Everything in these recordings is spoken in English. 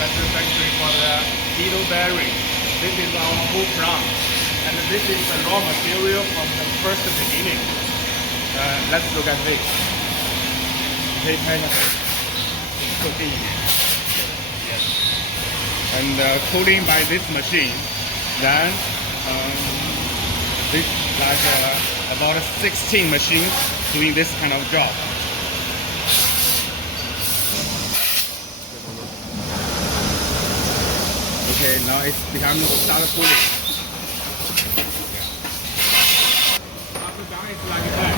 special factory for the needle bearing. This is our whole plant, and this is the raw material from the first beginning. Let's look at this. 可以拍一下这个。Yes. And cooling by this machine. Then this like about 16 machines doing this kind of job. Okay, now it's becoming start cooling. After done, it's like that.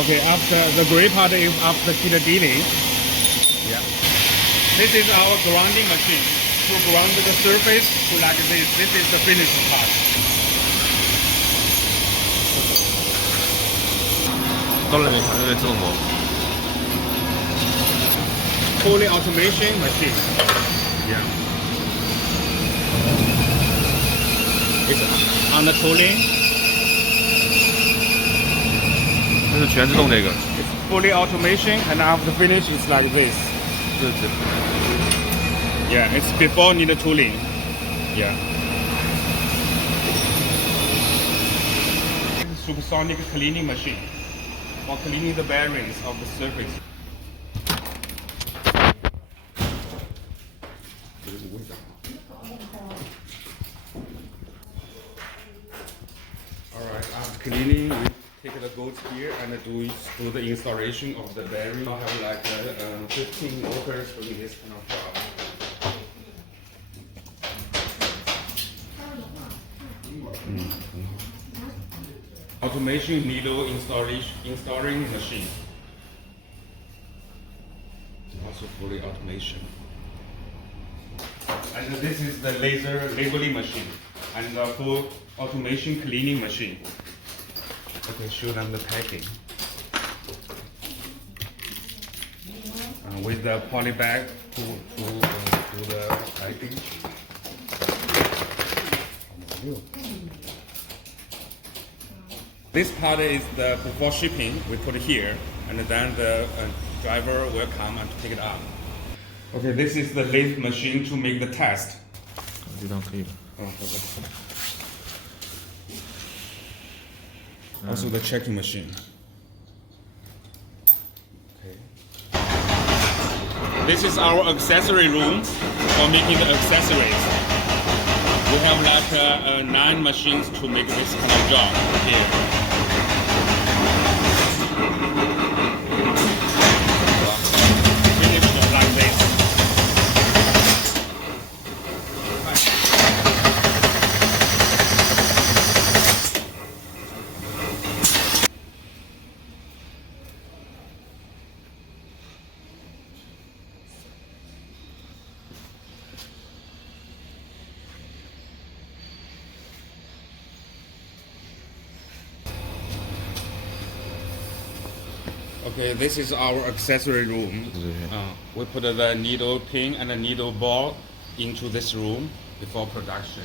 Okay, after the gray part is after heat dealing. Yeah. This is our grounding machine. To ground the surface to like this. This is the finished part. 到了没看？那个自动模。 Fully automation machine. Yeah. It's on the tooling. 这是全自动这个。 It's fully automation, and after finish, it's like this. 这是。 Yeah, it's before need the tooling. Yeah. Supersonic cleaning machine for cleaning the bearings of the surface. Alright, after cleaning, we take the goats here and do the installation of the bearing. I have like 15 workers doing this kind of job. Automation needle installing machine. Also fully automation. And this is the laser labeling machine and the full automation cleaning machine. Okay, show them the packing. With the poly bag to the packing. This part is the before shipping. We put it here, and then the driver will come and pick it up. Okay, this is the lathe machine to make the test. 这张可以了。 Also the checking machine. Okay. This is our accessory room for making the accessories. We have like 9 machines to make this kind of job here. Finished like this. Okay, this is our accessory room. We put the needle pin and the needle ball into this room before production.